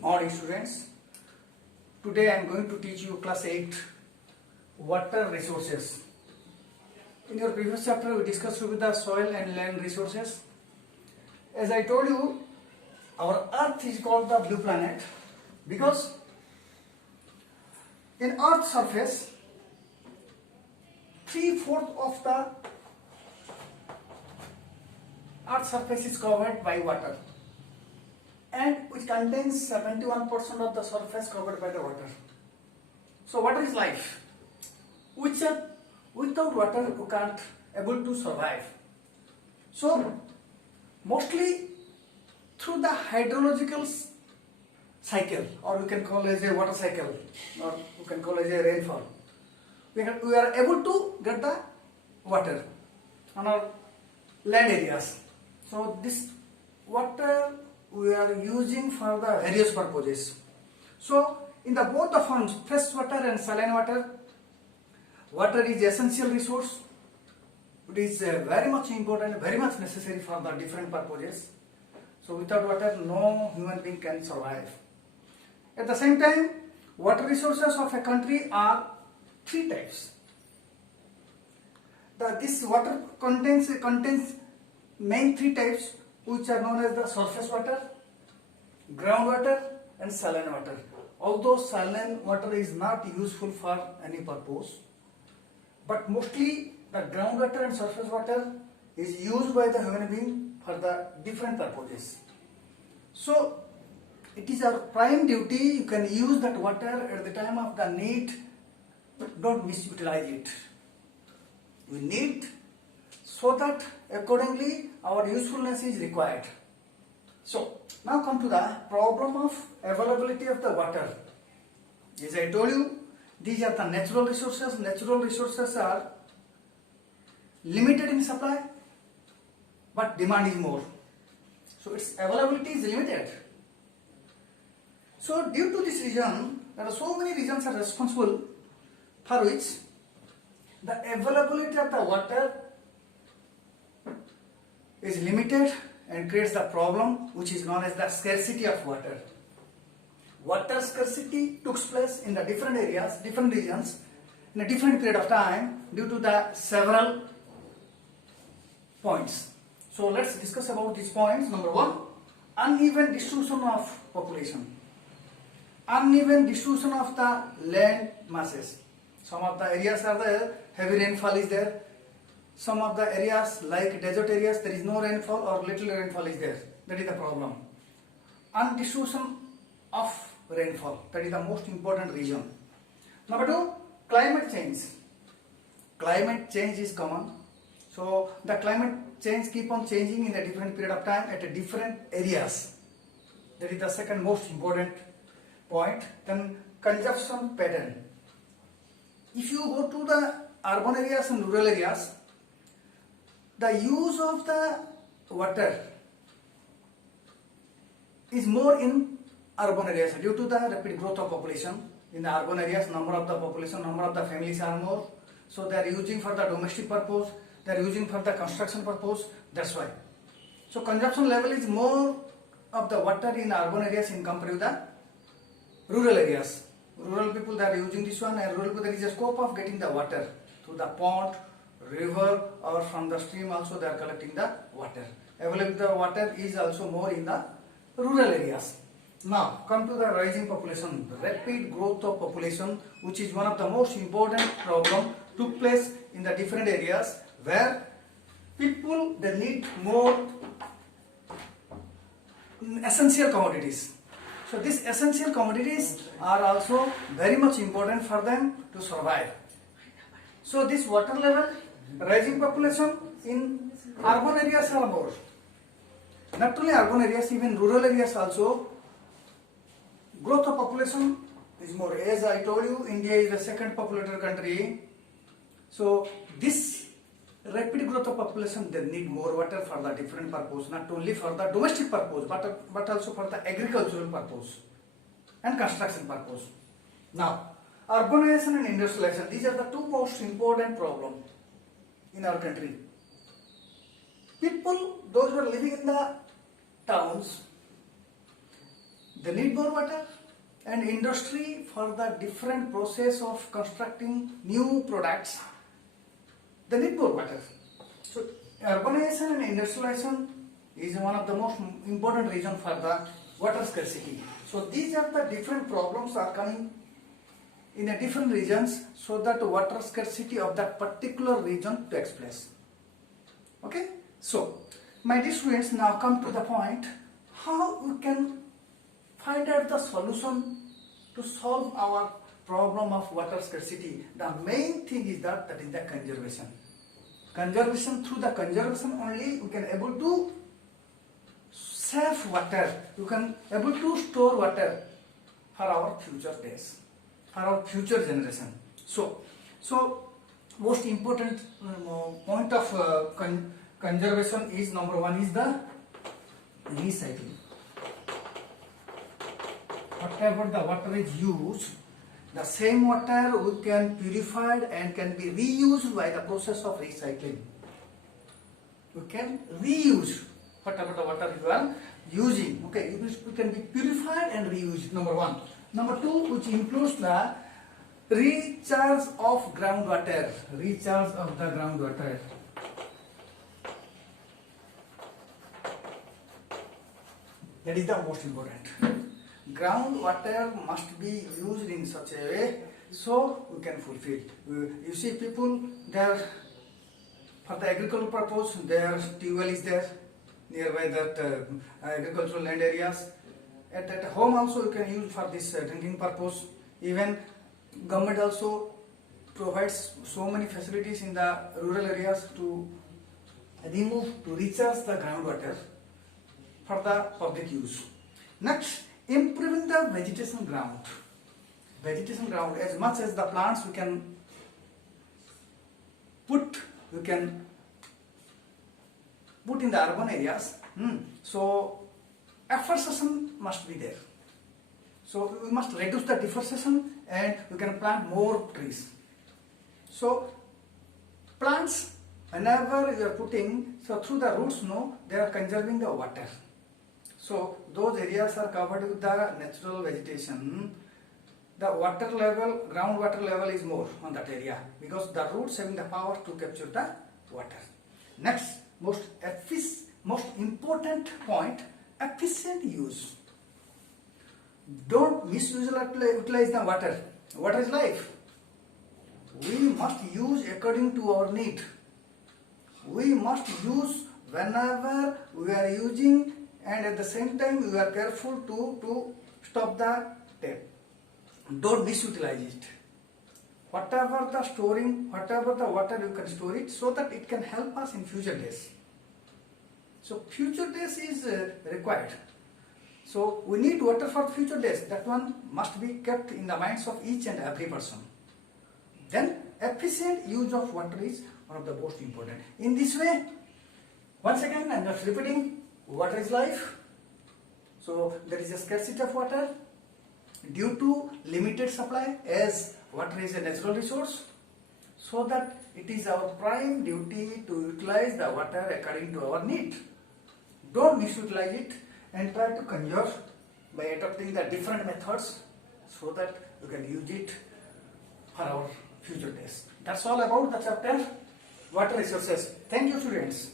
morning students. Today I am going to teach you class 8 water resources. In your previous chapter we discussed with the soil and land resources. As I told you, our earth is called the blue planet because in earth's surface 3/4 of the earth's surface is covered by water, and which contains 71% of the surface covered by the water. So water is life. Without water you can't able to survive. So mostly through the hydrological cycle, or you can call it as a water cycle, or you can call it as a rainfall, we are able to get the water on our land areas. So this water we are using for the various purposes. So in the both the forms, fresh water and saline water, water is essential resource. It is very much important, very much necessary for the different purposes. So without water no human being can survive. At the same time, water resources of a country are 3 types. This water contains main 3 types, which are known as the surface water, groundwater and saline water. Although saline water is not useful for any purpose, but mostly the groundwater and surface water is used by the human being for the different purposes. So it is our prime duty. You can use that water at the time of the need, but don't misutilize it. We need so that accordingly our usefulness is required. So now come to the problem of availability of the water. As I told you, these are the natural resources. Natural resources are limited in supply, but demand is more. So its availability is limited. So due to this reason, there are so many reasons are responsible for which the availability of the water is limited and creates the problem which is known as the scarcity of water. Water scarcity took place in the different areas, different regions in a different period of time due to the several points. So let's discuss about these points. Number 1, uneven distribution of population. Uneven distribution of the land masses. Some of the areas are there, heavy rainfall is there. Some of the areas like desert areas, there is no rainfall or little rainfall is there. That is the problem. Undistribution of rainfall, that is the most important reason. Number 2, climate change. Climate change is common. So the climate change keep on changing in a different period of time at different areas. That is the second most important point. Then consumption pattern. If you go to the urban areas and rural areas, the use of the water is more in urban areas due to the rapid growth of population. In the urban areas, number of the population, number of the families are more. So they are using for the domestic purpose, they are using for the construction purpose, that's why. So consumption level is more of the water in urban areas in comparison with the rural areas. Rural people, they are using this one, and rural people there is a scope of getting the water through the pond, river or from the stream also they are collecting the water. Available the water is also more in the rural areas. Now come to the rising population, the rapid growth of population, which is one of the most important problem took place in the different areas where people they need more essential commodities. So these essential commodities are also very much important for them to survive. So this water level, rising population in urban areas are more. Not only urban areas, even rural areas also, growth of population is more. As I told you, India is the second populated country. So this rapid growth of population, they need more water for the different purpose, not only for the domestic purpose, but also for the agricultural purpose and construction purpose. Now, urbanization and industrialization, these are the 2 most important problems in our country. People, those who are living in the towns, they need more water, and industry for the different process of constructing new products, they need more water. So urbanization and industrialization is one of the most important reasons for the water scarcity. So these are the different problems are coming in a different regions, so that water scarcity of that particular region takes place. Okay, so my dear students, now come to the point how we can find out the solution to solve our problem of water scarcity. The main thing is that is the conservation. Conservation, through the conservation only we can able to save water, you can able to store water for our future days, for our future generation. So most important point of conservation is, number one is the recycling. Whatever the water is used, the same water we can purified and can be reused by the process of recycling. We can reuse whatever the water you are using. Okay, it can be purified and reused. Number one. Number two, which includes the recharge of groundwater. Recharge of the groundwater. That is the most important. Groundwater must be used in such a way so we can fulfill. You see, people there for the agricultural purpose, their tube is there nearby that agricultural land areas. At home also you can use for this drinking purpose. Even government also provides so many facilities in the rural areas to recharge the groundwater for the public use. Next, improving the vegetation ground. Vegetation ground, as much as the plants we can put in the urban areas. So afforestation must be there. So we must reduce the deforestation and we can plant more trees. So plants, whenever you are putting, so through the roots, they are conserving the water. So those areas are covered with the natural vegetation. The water level, groundwater level is more on that area because the roots having the power to capture the water. Next, most important point, efficient use. Don't utilize the water. Water is life. We must use according to our need. We must use whenever we are using, and at the same time we are careful to stop the tap. Don't misutilize it. Whatever the storing, whatever the water, you can store it so that it can help us in future days. So future days is required. So we need water for future days. That one must be kept in the minds of each and every person. Then efficient use of water is one of the most important. In this way, once again I am just repeating, water is life. So there is a scarcity of water due to limited supply, as water is a natural resource, so that it is our prime duty to utilize the water according to our need. Don't misutilize it and try to conserve by adopting the different methods so that you can use it for our future days. That's all about the chapter water resources. Thank you, students.